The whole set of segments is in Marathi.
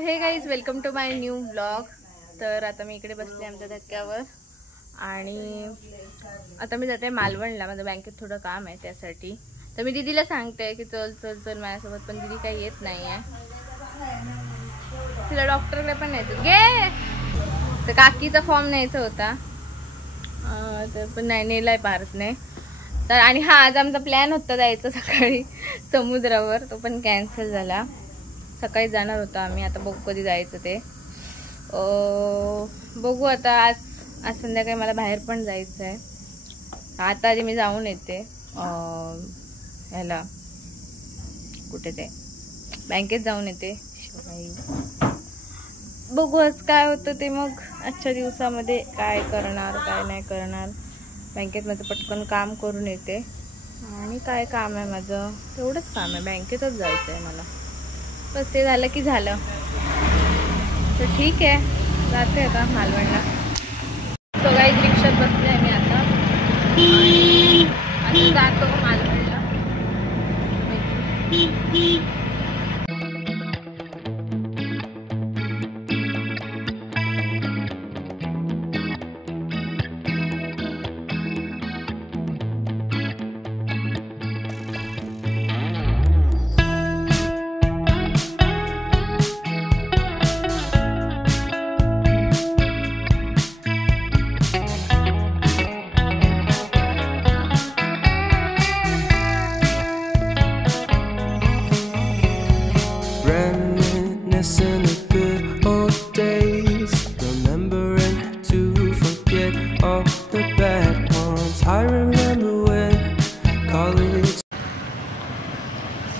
हे guys, welcome to my new vlog. तर आता मी इकडे बसले आमच्या धक्क्यावर आणि आता मी जाते मालवणला. माझं बँकेत थोडं काम आहे त्यासाठी. तर मी दीदीला सांगते की चल चल चल माझ्यासोबत, पण दीदी काही येत नाही आहे. तिला डॉक्टरकडे पण न्यायचं गे. तर काकीचा फॉर्म न्यायचा होता तर पण नाही नेलाय पार्थने. तर आणि हा आज आमचा प्लॅन होता जायचं सकाळी समुद्रावर, तो पण कॅन्सल झाला. सकाळी जाणार होतो आम्ही, आता बघू कधी जायचं ते. बघू आता. आज संध्याकाळी मला बाहेर पण जायचं आहे. आता आधी मी जाऊन येते ह्याला, कुठे ते बँकेत जाऊन येते. बघू आज काय होतं ते. मग आजच्या दिवसामध्ये काय करणार काय नाही करणार. बँकेत माझं पटकन काम करून येते. आणि काय काम आहे माझं, तेवढंच काम आहे, बँकेतच जायचं आहे मला. बस ते झालं की झालं. तर ठीक आहे, जाते आता मालवणला. तो काही रिक्षात बसले आहे मी आता आणि जातो मालवणला.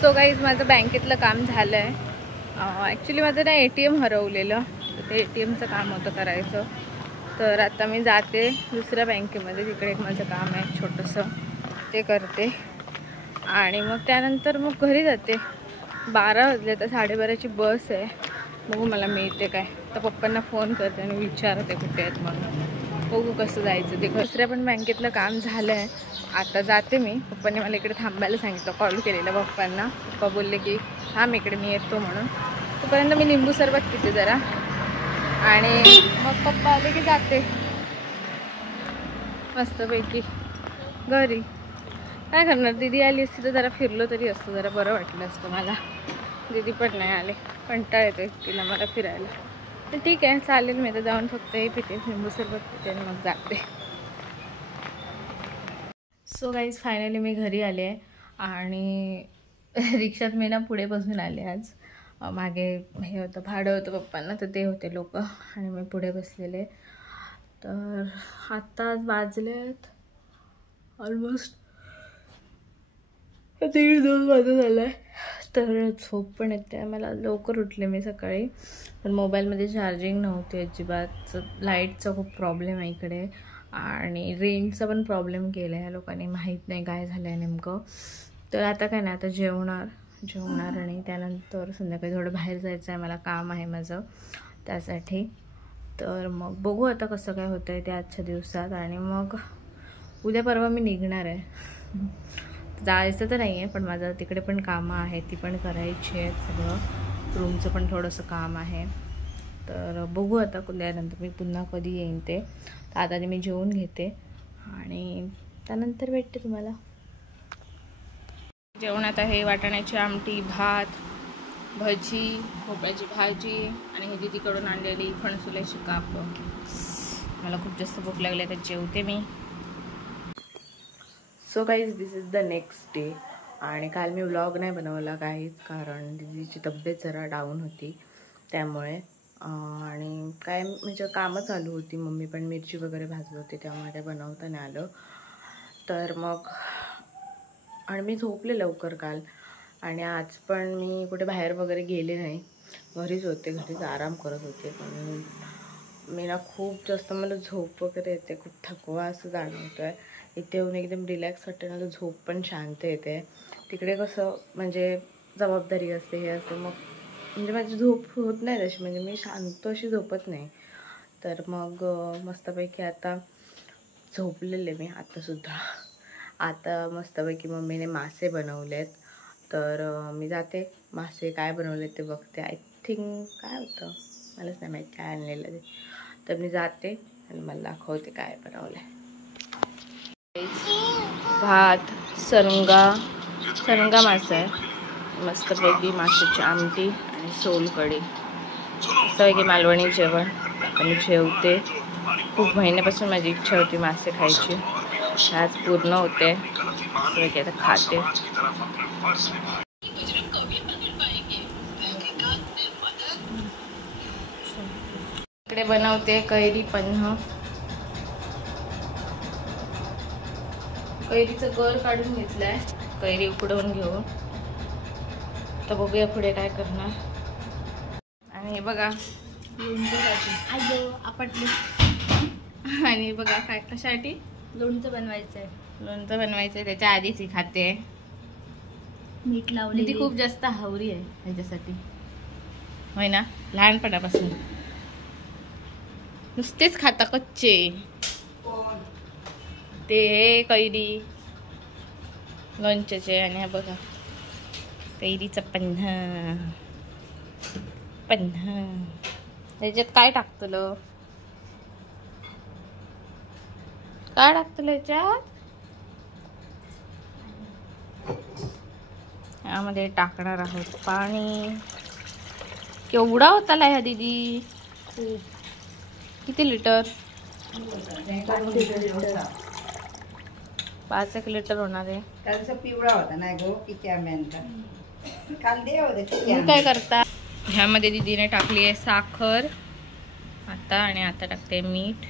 सो गाईज, माझं बँकेतलं काम झालं आहे. ॲक्च्युली माझं ना ATM हरवलेलं, ते ATMचं काम होतं करायचं. तर आता मी जाते दुसऱ्या बँकेमध्ये, तिकडे एक माझं काम आहे छोटंसं, ते करते. आणि मग त्यानंतर मग घरी जाते. 12 वाजले, तर 12:30ची बस आहे. बघू मला मिळते काय. तर पप्पांना फोन करते आणि विचारते कुठे आहेत म्हणून. बघू कसं जायचं ते. दुसऱ्या पण बँकेतलं काम झालं आहे. आता जाते मी. पप्पांनी मला इकडे थांबायला सांगितलं, कॉल केलेला पप्पांना. पप्पा बोलले की थांब इकडे, मी येतो म्हणून. तोपर्यंत मी लिंबू सरबत पिते जरा, आणि मग पप्पा आले की जाते मस्तपैकी घरी. काय करणार, दीदी आली असती तर जरा फिरलो तरी असतं, जरा बरं वाटलं असतं मला. दीदी पण नाही आले, कंटाळा येते तिला मला फिरायला. तर ठीक आहे, चालेल. मी तर जाऊन फक्त हे पिते, लिंबू सरबत पिते आणि मग जाते. सो गाईज, फायनली मी घरी आले आहे. आणि रिक्षात मी ना पुढे बसून आले. आज मागे हे होतं, भाडं होतं पप्पांना, तर ते होते लोक आणि मी पुढे बसलेले. तर आता वाजलेत ऑलमोस्ट 1:30-2 वाजत झालं आहे. तर झोप पण येते मला. लवकर उठले मी सकाळी, पण मोबाईलमध्ये चार्जिंग नव्हती अजिबात. लाईटचा खूप प्रॉब्लेम आहे इकडे, आणि रेंजचा पण प्रॉब्लेम केला आहे या लोकांनी, माहीत नाही काय झालं आहे नेमकं. तर आता काय नाही, आता जेवणार आणि त्यानंतर संध्याकाळी थोडं बाहेर जायचं आहे मला, काम आहे माझं त्यासाठी. तर मग बघू आता कसं काय होतं आहे ते आजच्या दिवसात. आणि मग उद्या परवा मी निघणार आहे. जायचं तर नाही आहे, पण माझं तिकडे पण कामं आहेत, ती पण करायची आहेत. सगळं रूमचं पण थोडंसं काम आहे. तर बघू आता उद्यानंतर मी पुन्हा कधी येईन ते. तर आता मी जेवून घेते आणि त्यानंतर भेटते तुम्हाला. जेवणात आहे वाटाण्याची आमटी, भात, भजी, भोपळ्याची भाजी आणि हे दीदीकडून आणलेली फणसुल्याची कापं. मला खूप जास्त भूक लागली, तर जेवते मी. So guys, this is the next day. आणि काल मी व्लॉग नाही बनवला काहीच, कारण दीदीची तब्येत जरा डाऊन होती त्यामुळे. आणि काय म्हणजे कामं चालू होती, मम्मी पण मिरची वगैरे भाजत होती, त्यामुळे काय बनवता नाही आलं. तर मग आणि मी झोपले लवकर काल. आणि आज पण मी कुठे बाहेर वगैरे गेले नाही, घरीच होते, घरीच आराम करत होते. पण मी ना खूप जास्त मला झोप वगैरे येते, खूप थकवा असं जाणवतो आहे. इथे येऊन एकदम रिलॅक्स वाटते ना, तर झोप पण शांत येते. तिकडे कसं म्हणजे जबाबदारी असते, हे असते, मग म्हणजे माझी झोप होत नाही तशी, म्हणजे मी शांत अशी झोपत नाही. तर मग मस्तपैकी आता झोपलेले मी आत्तासुद्धा. आता मस्तपैकी मम्मीने मासे बनवलेत तर मी जाते, मासे काय बनवले ते बघते. आय थिंक काय होतं मलाच नाही माहीत काय आणलेलं ते. तर मी जाते आणि मला दाखवते काय बनवलं आहे. भात, सरंगा मासा आहे, मस्तपैकी माशाची आमटी आणि सोलकढी, मस्तपैकी मालवणी जेवण. आणि जेवते. खूप महिन्यापासून माझी इच्छा होती मासे खायची, आज पूर्ण होते. आता खाते. इकडे बनवते कैरी पन्ह. कैरीचं गर काढून घेतलंय, कैरी उकडवून घेऊन. तर बघूया पुढे काय करणार. आणि हे बघा आपटली. आणि बघा काय कशासाठी लोणचं बनवायचंय. लोणचं बनवायचंय, त्याच्या आधीच ही खाते. मीठ लावले. ती खूप जास्त हावरी आहे त्याच्यासाठी, होय ना. लहानपणापासून नुसतेच खाता कच्चे. ते कैरी लोणच्याचे. आणि हा बघा कैरीचं पन्ह. त्याच्यात काय टाकतलं, काय टाकतलं याच्यात. यामध्ये टाकणार आहोत पाणी. केवढा होता ह्या दीदी, किती लिटर. 5 लिटर होणार आहे. पिवळा होता नाही गो, किती आंब्यांचा. काय करता. ह्यामध्ये दीदीने टाकली आहे साखर आता, आणि आता टाकते मीठ.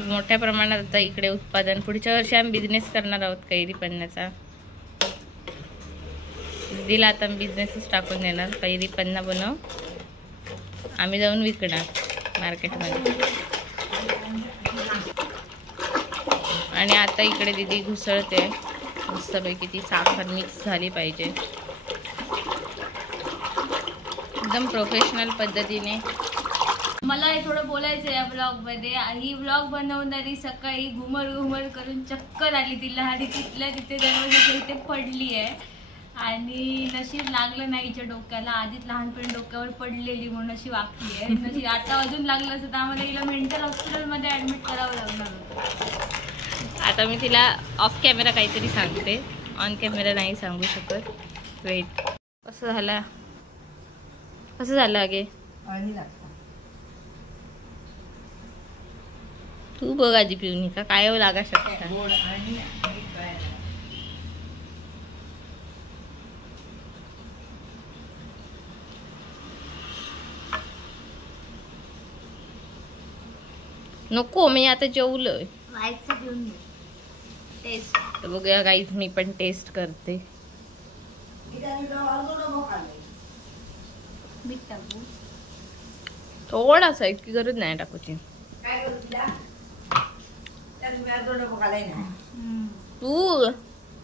मोठ्या प्रमाणात आता इकडे उत्पादन. पुढच्या वर्षी आम्ही बिझनेस करणार आहोत कैरी पन्ह्याचा. दीदीला आता बिझनेसच टाकून देणार. कैरी पन्हा बनव, आम्ही जाऊन विकणार मार्केटमध्ये. आणि आता इकडे दीदी घुसळते मस्तपैकी. ती साखर मिक्स झाली पाहिजे एकदम प्रोफेशनल पद्धतीने. मला हे थोडं बोलायचं आहे या ब्लॉगमध्ये. ही ब्लॉग बनवणारी सकाळी घुमर करून चक्कर आली तिला, आणि तिथल्या तिथे दरवाजाच्या इथे पडली आहे. आणि नशीब लागलं नाही हिच्या डोक्याला. आधीच लहानपणी डोक्यावर पडलेली म्हणून अशी वाकली आहे. नशीब आता अजून लागलं असतं तर आम्हाला हिला मेंटल हॉस्पिटलमध्ये ॲडमिट करावं लागणार होतं. आता मी तिला ऑफ कॅमेरा काहीतरी सांगते, ऑन कॅमेरा नाही सांगू शकत. वेट. कसं झालं अगे. तू बघ आधी पिऊन का काय लागा शकता. नको, मी आता जेवलोय. घेऊन टेस्ट. तर बघूया गाईज, मी पण टेस्ट करते. मीठ टाकू थोडासा, इतकी गरज नाही टाकूची. तू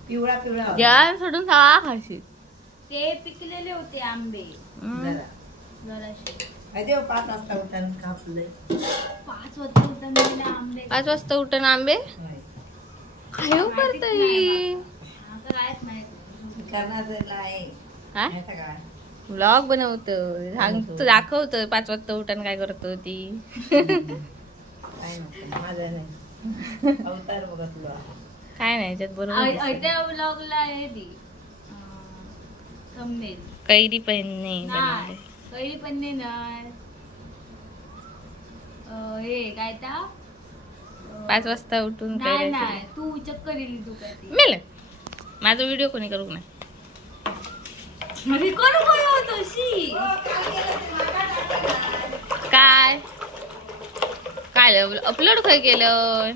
पिवळा या सोडून सहा खाशील. ते पिकलेले होते आंबे जराशे. 5 वाजता उठून कापलंय. 5 वाजता उठून आंबे. 5 वाजता उठून आंबे काय करतोय. कायच नाही काय व्लॉग बनवतो, सांगतो, दाखवतो 5 वाजता उठून काय करतो ती. माझा नाही अवतार बघा तुला. काय नाही त्यात बरोबर. त्या व्लॉगला आहे ती थंबनेल. कैरी पन्हे बनवले. कैरी पन्हे नाही, हे काय ता 5 वाजता उठून नाही नाही, तू चक्कर येईल तू काय मेल. माझा व्हिडिओ कोणी करू नाही. काय काय अपलोड काय केलं.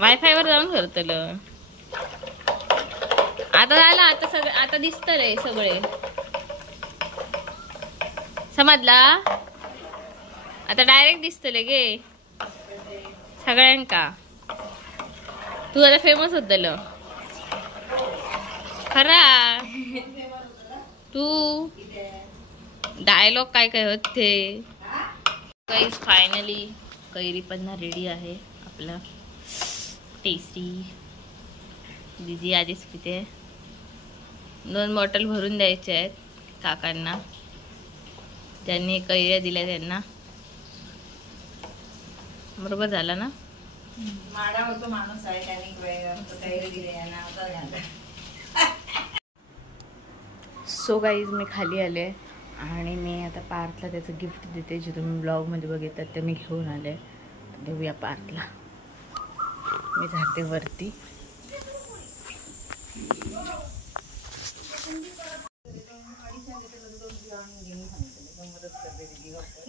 वायफाय वर जाऊन करतलं. आता झालं, आता सगळं आता दिसतंय सगळे. समजला. आता डायरेक्ट दिसतले गे सगळ्यांका. तू आता फेमस होतल खरा. तू डायलॉग काय काय होते. गाईस फायनली कैरी पन्हा रेडी आहे आपला टेस्टी. दीदी आधीच पिते. 2 बॉटल भरून द्यायचे आहेत काकांना, त्यांनी कैऱ्या दिल्या त्यांना. बरोबर झाला ना. माडा होतो माणूस आहे त्याने कैरी दिले यांना आता झालं. सो गाईज मी खाली आले आणि मी आता पार्थला त्याचं गिफ्ट देते, जे तुम्ही ब्लॉगमध्ये बघितलं ते मी घेऊन आले. देऊया पार्थला. मी जाते वरती.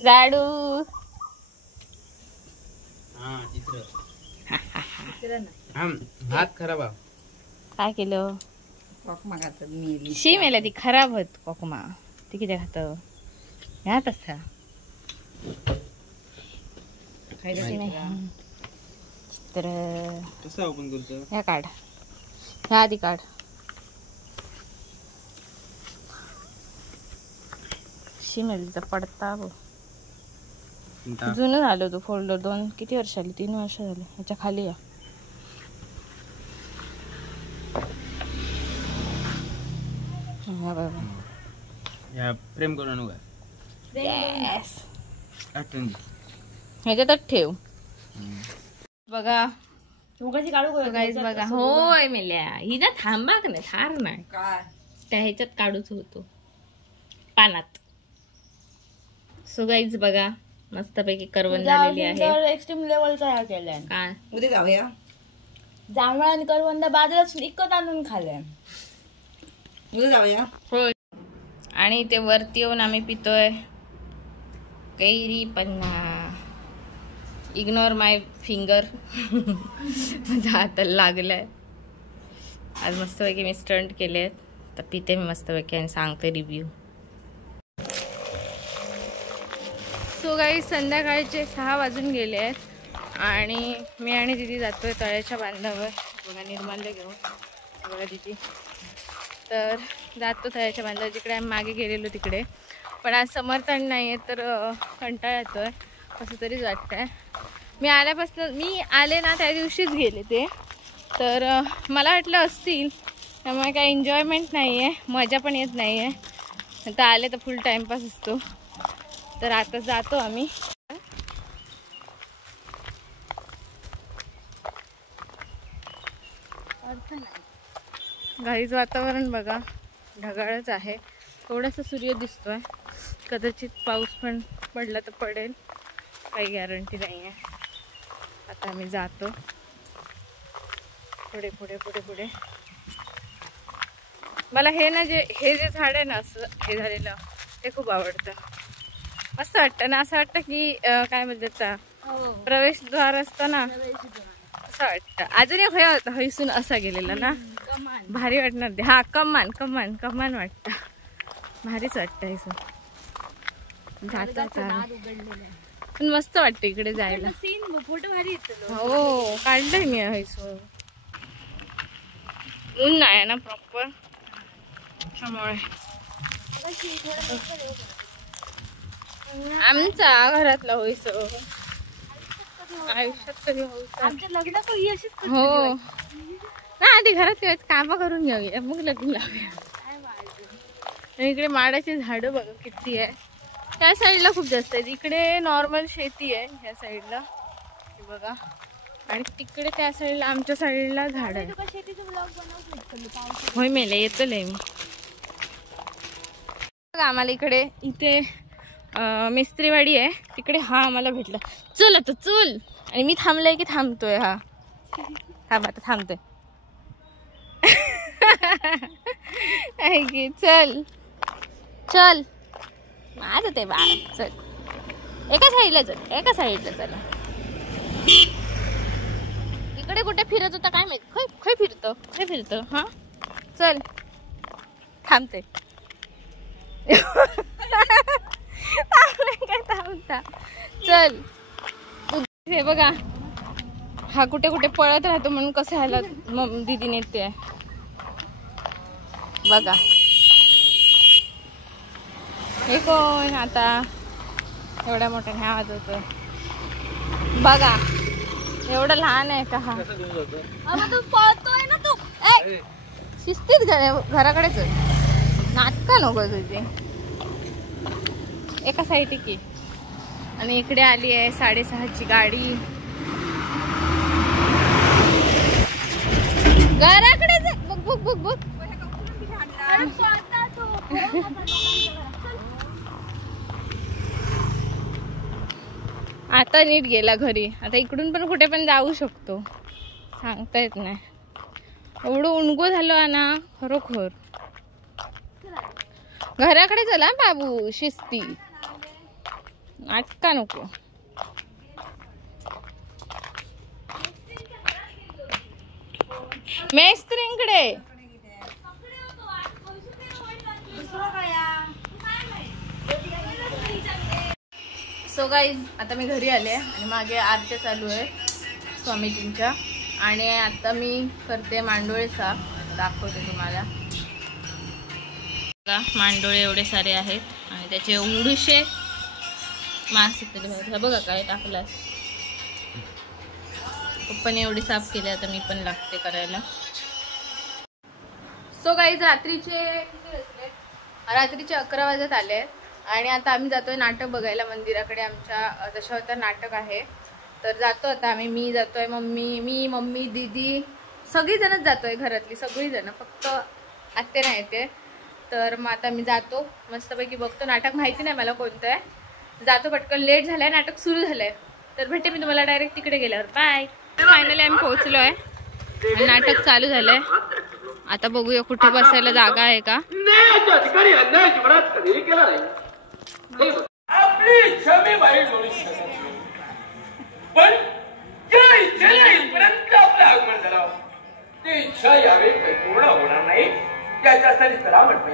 लाडू भात खराब काय केलं. मागाचं शी मेला ती खराब होत कोकमा. ती किती खात ह्या तसा चित्र कसं ओपन करतो. ह्या काढ, ह्या आधी काढ. शिमेलचा पडता जुनं झालं तो फोल्डर. 2 किती वर्ष आली, 3 वर्ष झाली. ह्याच्या खाली या. या प्रेम करू नका. ह्याच्यातच ठेव. बघा उगाची काढू गाईज बघा. होय मेल्या ही ना थांबा का नाही, थार नाही काय त्या ह्याच्यात काढूच होतो पानात. सो गाईज बघा मस्तपैकी करवंद आलेली आहे. एक्स्ट्रीम लेवलचा ह्या केलाय. काय उद्या जाऊया. जांभळा आणि करवंद बाजारात इकत आणून खाल्लाय. उद्या जाऊया. होय. आणि ते वरती येऊन आम्ही पितोय कैरी पन्ना. इग्नोर माय फिंगर. माझ्या हाताला लागलाय. आज मस्तपैकी मी स्टंट केले, तर पिते मी मस्तपैकी आणि सांगते रिव्ह्यू. सो गाईज संध्याकाळचे 6 वाजून गेले आहेत आणि मी आणि दीदी जातोय तळ्याच्या बांधावर. बघा निर्माल्य घेऊन. बघा दीदी तर जातो तळ्याच्या बांधावर, जिकडे आम्ही मागे गेलेलो तिकडे. पण आज समर्थन नाही आहे तर कंटाळा येतो आहे, असं तरीच वाटतं आहे. मी आले ना त्या दिवशीच गेले ते, तर मला वाटलं असतील, त्यामुळे काही एन्जॉयमेंट नाही आहे, मजा पण येत नाही आहे. तर आले तर फुल टाईमपास असतो. तर आता जातो आम्ही. गाईज वातावरण बघा ढगाळच आहे. थोडासा सूर्य दिसतोय. कदाचित पाऊस पण पडला तर पडेल, काही गॅरंटी नाही आहे. आता आम्ही जातो पुढे पुढे पुढे पुढे. मला हे जे झाड आहे ना असं हे झालेलं ते खूप आवडतं. मस्त वाटतं ना. असं वाटतं की काय म्हणतात प्रवेशद्वार असतं ना, असं वाटतं. अजून एक होता हैसून असा गेलेला ना, भारी वाटणार ते. हा कमान कमान कमान वाटतं, भारीच वाटतं हैसून. जातो आता पण मस्त वाटतं इकडे जायला. फोटो भारी येतो. हो काढलंय मी हैसून. ऊन नाही ना प्रॉपर, त्यामुळे आमचा घरातला होईसो आयुष्यात कधी होईल. आमच्या लग्न कधी अशीच हो ना, आधी घरात कामं करून घेऊया मग लग्न लावूया. इकडे माडाची झाडं बघा किती आहे. त्या साईडला खूप जास्त आहेत. इकडे नॉर्मल शेती आहे ह्या साईडला बघा, आणि तिकडे त्या साईडला आमच्या साईडला झाड आहे. होय मेले येतलंय मी. आम्हाला इथे मिस्त्रीवाडी आहे तिकडे. हा आम्हाला भेटला. चल आता चल. आणि मी थांबलाय की थांबतोय. हा थांब आता थांबतोय. चल चल माझं ते बाळ. चल एका साईडला चल, एका साईडला चला. इकडे कुठे फिरत होता काय माहित. खय फिरतो, खय फिरतो. हा चल थांबते. काय थांबता. चल हे बघा हा कुठे कुठे पळत राहतो म्हणून कसं ह्याला दीदी नेते बघा. हे कोण आता एवढ्या मोठ्याने आवाज होतो बघा. एवढं लहान आहे का हा. तू पळतोय ना तू. शिस्तीत घराकडेच नाटका नको तुझी एका साईड की. आणि इकडे आली आहे 6:30ची गाडी. घराकडेच बघ बघ बघ बघ. आता नीट गेला घरी. आता इकडून पण कुठे पण जाऊ शकतो, सांगता येत नाही. एवढं उणगो झालो ना खरोखर. घराकडे चला बाबू, शिस्ती नाटका नको. मेस्त्रींकडे सो गाईज आता मी घरी आले आणि मागे आरत्या चालू आहे स्वामीजींच्या. आणि आता मी करते मांडोळे साफ, दाखवते तुम्हाला. मांडोळे एवढे सारे आहेत आणि त्याचे उडूशे मास बघा काय टाकला. पप्पाने एवढे साफ केले, आता मी पण लागते करायला. सो गाईज रात्रीचे 11 वाजत आले आणि आता आम्ही जातोय नाटक बघायला मंदिराकडे. आमच्या दशावतार नाटक आहे, तर जातो आता आम्ही. मी जातोय, मम्मी दीदी सगळीजणच जातोय, घरातली सगळीजण, फक्त आत्ते नाही येते. तर मग आता मी जातो मस्तपैकी बघतो नाटक. माहिती नाही मला कोणतं आहे, जातो पटकन. लेट झालंय, नाटक सुरू झालंय. तर भेटे मी तुम्हाला डायरेक्ट तिकडे गेल्यावर. बाय. फायनली आम्ही पोहोचलो आहे आणि नाटक चालू झालंय. आता बघूया कुठे बसायला जागा आहे का. आपली इच्छा मी बाहेर बोलू शकत, पण ज्या इच्छेने इथपर्यंत आपलं आगमन झालं ती इच्छा यावेळी पूर्ण होणार नाही. त्याच्यासाठी चला म्हणतोय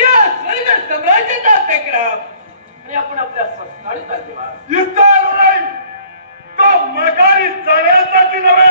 या स्वर्ग सम्राज्याचा अभ्यासक्रम आणि आपण आपल्या स्वस्थानी चालते तो मगारी जाण्यासाठी नव्हे.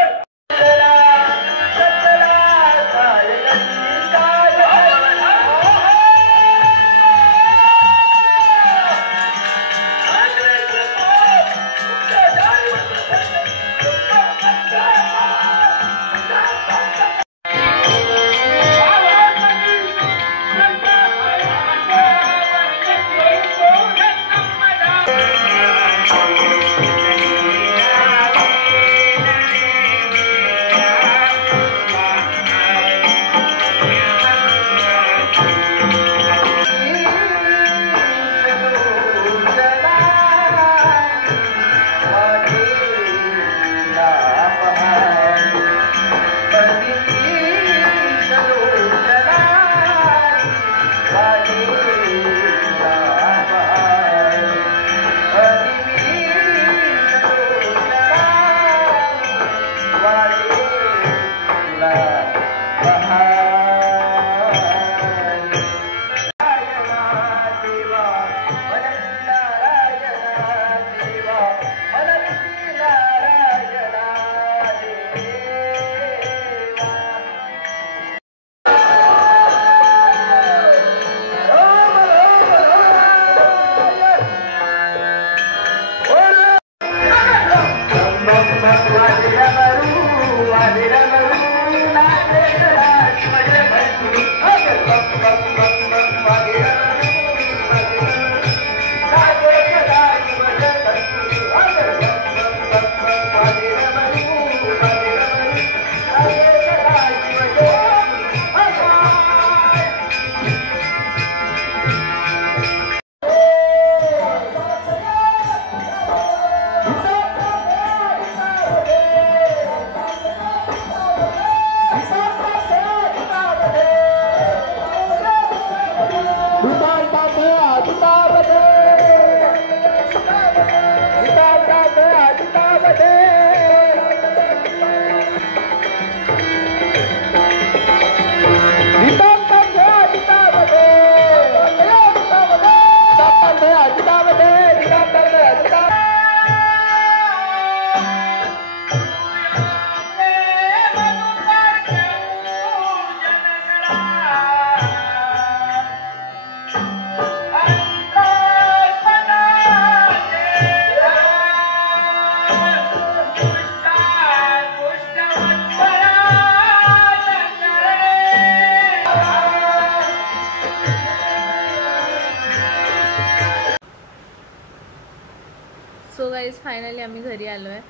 फायनली आम्ही घरी आलो आहे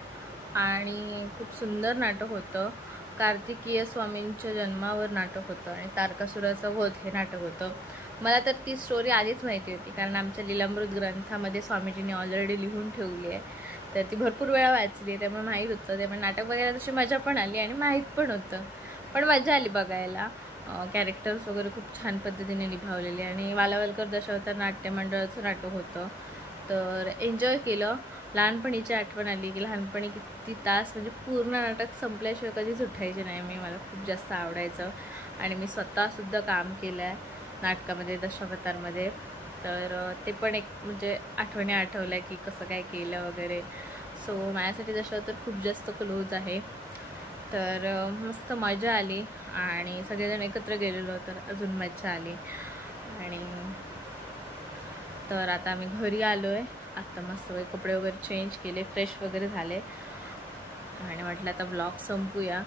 आणि खूप सुंदर नाटक होतं. कार्तिकीय स्वामींच्या जन्मावर नाटक होतं आणि तारकासुराचा वध हे नाटक होतं. मला तर ती स्टोरी आधीच माहिती होती, कारण आमच्या लीलामृत ग्रंथामध्ये स्वामीजींनी ऑलरेडी लिहून ठेवली आहे, तर ती भरपूर वेळा वाचली आहे, त्यामुळे माहीत होतं. त्यामुळे नाटक बघायला तशी मजा पण आली आणि माहीत पण होतं, पण मजा आली बघायला. कॅरेक्टर्स वगैरे खूप छान पद्धतीने निभावलेले आणि वालावलकर दशावतार नाट्य मंडळाचं नाटक होतं, तर एन्जॉय केलं. लहानपणीची आठवण आली की लहानपणी किती तास म्हणजे पूर्ण नाटक संपल्याशिवाय कधीच उठायचे नाही मी. मला खूप जास्त आवडायचं आणि मी स्वतःसुद्धा काम केलं आहे नाटकामध्ये, दशावतारमध्ये, तर ते पण एक म्हणजे आठवणी आठवल्या की कसं काय केलं वगैरे. सो माझ्यासाठी दशावतार खूप जास्त क्लोज आहे, तर मस्त मजा आली आणि सगळेजण एकत्र गेलेलो तर अजून मजा आली. आणि तर आता आम्ही घरी आलो आहे. आत्ता मस्त कपडे वगैरे चेंज केले, फ्रेश वगैरे झाले आणि म्हटलं आता व्लॉग संपूया.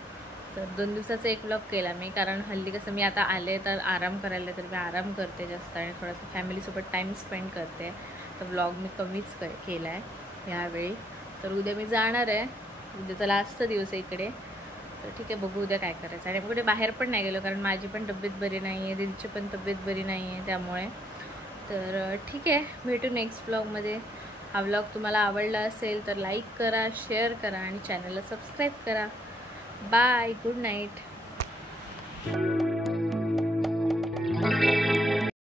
तर 2 दिवसाचा एक व्लॉग केला मी, कारण हल्ली कसं मी आता आले तर आराम करायला, तर मी आराम करते जास्त आणि थोडासा फॅमिलीसोबत टाईम स्पेंड करते, तर व्लॉग मी कमीच केला आहे ह्यावेळी. तर उद्या मी जाणार आहे, उद्याचा लास्टचा दिवस आहे इकडे, तर ठीक आहे बघू उद्या काय करायचं. आणि कुठे बाहेर पण नाही गेलो, कारण माझी पण तब्येत बरी नाही आहे, दिदीची पण तब्येत बरी नाही आहे, त्यामुळे. तर ठीक आहे, भेटू नेक्स्ट व्लॉगमध्ये. हा व्लॉग तुम्हाला आवडला असेल तर लाईक करा, शेअर करा आणि चॅनलला सबस्क्राईब करा. Bye, good night.